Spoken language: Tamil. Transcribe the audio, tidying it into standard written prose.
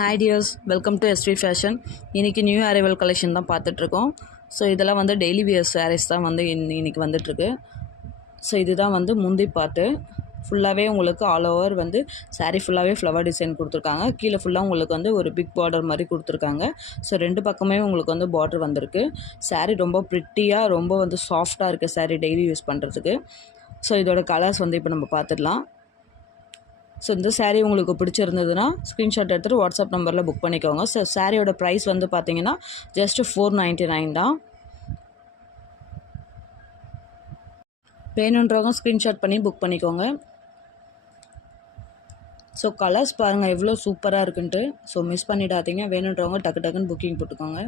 Hi dears, welcome to SV fashion. இன்றைக்கி நியூ அரைவல் கலெக்ஷன் தான் பார்த்துட்ருக்கோம். ஸோ இதெல்லாம் வந்து டெய்லி வியர் சாரீஸ் தான் வந்து இன்றைக்கி வந்துட்டுருக்கு. ஸோ இதுதான் வந்து முந்தி பார்ட்டு. ஃபுல்லாகவே உங்களுக்கு ஆல் ஓவர் வந்து சாரீ ஃபுல்லாகவே ஃப்ளவர் டிசைன் கொடுத்துருக்காங்க. கீழே ஃபுல்லாக உங்களுக்கு வந்து ஒரு பிக் பார்டர் மாதிரி கொடுத்துருக்காங்க. ஸோ ரெண்டு பக்கமே உங்களுக்கு வந்து பார்டர் வந்திருக்கு. சாரீ ரொம்ப ப்ரிட்டியாக, ரொம்ப வந்து சாஃப்டாக இருக்குது சாரீ டெய்லி யூஸ் பண்ணுறதுக்கு. ஸோ இதோட கலர்ஸ் வந்து இப்போ நம்ம பார்த்துடலாம். ஸோ இந்த சாரீ உங்களுக்கு பிடிச்சிருந்ததுன்னா ஸ்க்ரீன்ஷாட் எடுத்துகிட்டு வாட்ஸ்அப் நம்பரில் புக் பண்ணிக்கோங்க. ஸோ சாரியோட ப்ரைஸ் வந்து பார்த்தீங்கன்னா ஜஸ்ட்டு $499 தான். வேணுன்றவங்க ஸ்க்ரீன்ஷாட் பண்ணி புக் பண்ணிக்கோங்க. ஸோ கலர்ஸ் பாருங்கள் எவ்வளோ சூப்பராக இருக்குன்ட்டு. ஸோ மிஸ் பண்ணிடாதீங்க. வேணுன்றவங்க டக்கு டக்குன்னு புக்கிங் போட்டுக்கோங்க.